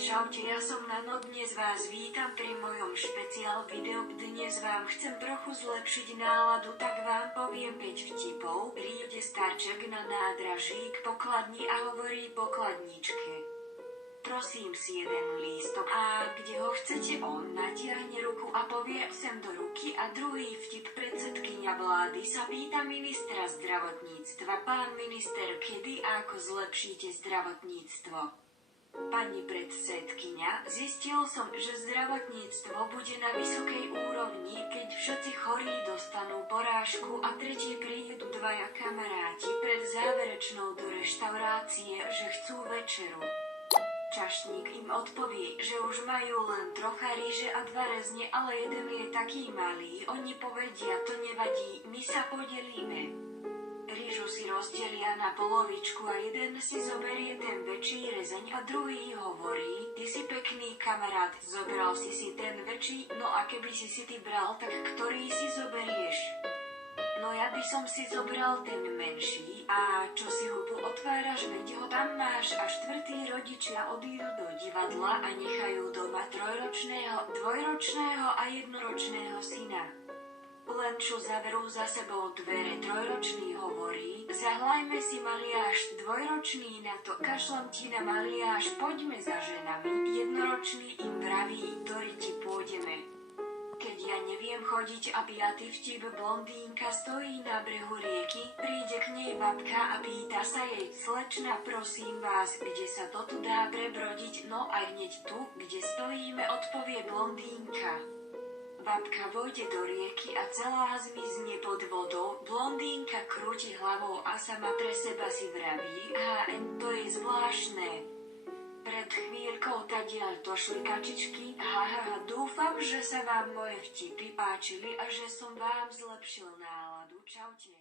Čaute, ja som Nano, dnes vás vítam pri mojom špeciál videu. Dnes vám chcem trochu zlepšiť náladu, tak vám poviem 5 vtipov. Príde starček na nádraží k pokladni a hovorí pokladničke: prosím si jeden lístok. A kde ho chcete? On natiahne ruku a povie sem do ruky. A druhý vtip: predsedkyňa vlády sa pýta ministra zdravotníctva: pán minister, kedy a ako zlepšíte zdravotníctvo? Pani predsedkyňa, zistil som, že zdravotníctvo bude na vysokej úrovni, keď všetci chorí dostanú porážku a tretí prídu dvaja kamaráti pred záverečnou do reštaurácie, že chcú večeru. Čašník im odpovie, že už majú len trocha ryže a 2 rezne, ale jeden je taký malý. Oni povedia: to nevadí, my sa podelíme. Rýžu si rozdelia na polovičku a jeden si zoberie ten väčší rezeň a druhý hovorí: ty si pekný kamarát, zobral si ten väčší, no a keby si ty bral, tak ktorý si zoberieš? No ja by som si zobral ten menší. A čo si hubu otváraš, veď ho tam máš, a 4. rodičia odídu do divadla a nechajú doma 3-ročného, 2-ročného a 1-ročného syna. Len čo zaverú za sebou dvere, 3-ročný hovorí: zahlajme si Maliáš, 2-ročný na to: kašlem ti na Maliáš, poďme za ženami. 1-ročný im vraví: do riti pôjdeme. Keď ja neviem chodiť a 5. vtip: blondínka stojí na brehu rieky, príde k nej babka a pýta sa jej: slečna, prosím vás, kde sa to tu dá prebrodiť? No a hneď tu, kde stojíme, odpovie blondínka. Babka vojde do rieky a celá zmizne pod vodou. Blondínka krúti hlavou a sama pre seba si vraví: to je zvláštne. Pred chvíľkou tadiaľ došli kačičky. Dúfam, že sa vám moje vtipy páčili a že som vám zlepšil náladu. Čaute.